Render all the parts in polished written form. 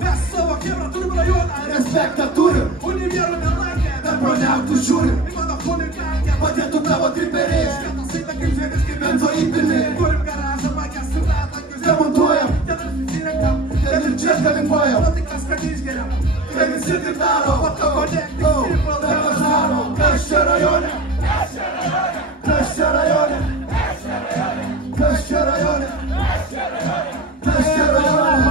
Mes savo kėbrą turim rajoną, respektą turim. Univerų nelankė, dar proniautų žiūrim. Į mano chuligankę padėtų tavo triperiai. Švietas eina kaip žvėris, kaip benzo įpilį. Turim garažą, makę suvetankius demontuojam. Ten susirenkam, ten ir čia galinguojam. O tikras, kad išgeriam, tai visi taip daro. O tavo nekti, taip daro. Kas čia rajone? Kas čia rajone? Kas čia rajone? Kas čia rajone?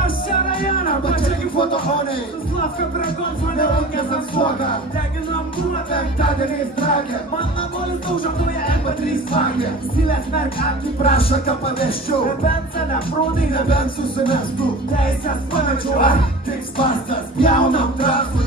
Aš čia rajone, pačiagi fotofonai. Slavka prie golfo, nerūkės ant svogą. Deginam kūrą, penktadieniais dragė. Man namolis daužamoje MP3 svagė. Silės merk akį prašo, ką paveščiau. Nebent save prūdai, nebent susimestų. Teisės pamečiau, ar tik spastas. Jaunam trasų,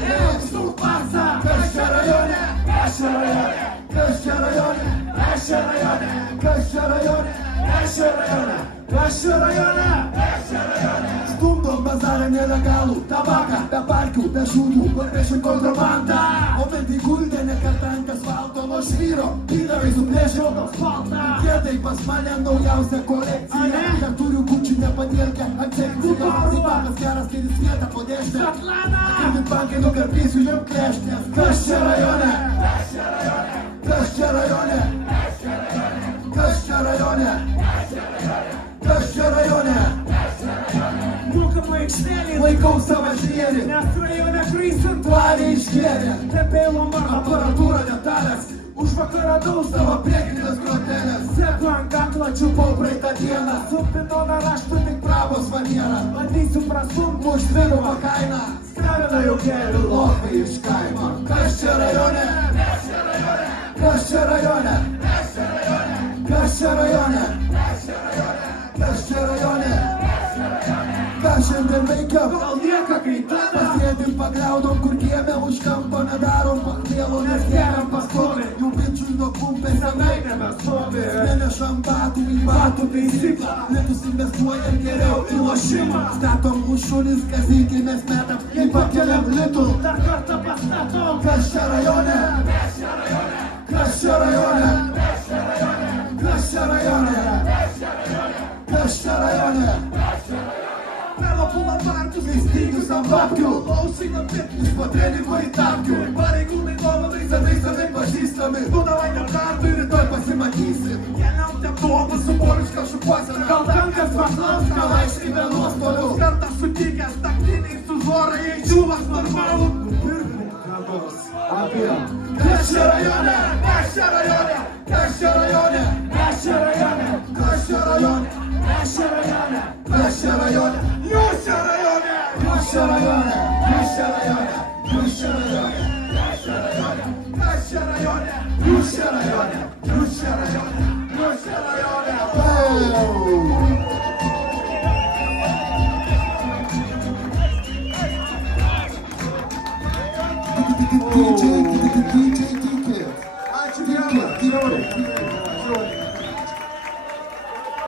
su pasą. Kas čia rajone? Kas čia rajone? Kas čia rajone? Kas čia rajone? Kas čia rajone? Kas čia rajone? Kas čia rajone? Stumdom bazarą nelegalų, tabaką, be parkių, be šūdų, parvešim kontrabandą. O bendai guldė nekartą ant asfalto nuo švyro, pydarai suplėšė asfaltą. Kėdai pas mane naujausia kolekcija, neturiu kučių nepadėlkę aksekciją. Zipakas geras, tai vis vietą podėžtę. Akredit bankai nukarpysiu jum klešnės. Kas čia rajone? Kas čia rajone? Kas čia rajone? Kas čia rajone? Mokamą aikštelį laikau savo žvėrį, nes rajone krysint valį išgėrė. Tepėlo aparatūra detalės, už vakar radau savo priekinės grotelės. Sėdu ant kaklo čiupau praeitą dieną, su pitoną raštu tik pravos maniera. Bandysiu prasumti už dvigubą kainą, skravina jau kelių lokai iš kaimo. Kas čia rajone? Kas čia rajone? Kas čia rajone? Kas čia rajone? Ką šiandien veikiam? Gal nieko kaitana? Pasėdim pagliaudom, kur kieme už kampo nedarom pakvėlo, nes geriam pastovi. Jų bičių nuo kumpės senai nebestovi. Nenešam batų į batų taisyklą, lietus investuojam geriau į lošimą. Statom už šunis, kazykį mes metam, jei pakeliam litų, dar kartą pastatom. Kas čia rajone? Kas čia rajone? Kas čia rajone? Kas čia rajone? Perlo pula parkus, kai stygius ant babkių. Lausai napit, iš po treningo į tapkių. Pareigūnai dovanai, senai savai pažįstami. Tu davai nekartų ir rytoj pasimatysi. Keliam teptuomus su poliška šukuose. Gal tankas paklaus, gal aiškiai be nuostolių. Kartą sutikęs taktiniai su žorai, jei čiūvas normalų. Kas čia rajone? Kas čia rajone? Kas čia rajone? Kas čia rajone? Kas čia rajone? Kas čia rajone? Kas čia rajone? Jūs čia rajone! Jūs čia rajone! Jūs čia rajone! Jūs čia rajone! Kas čia rajone? Jūs čia rajone! Jūs čia rajone! Jūs čia rajone! DJ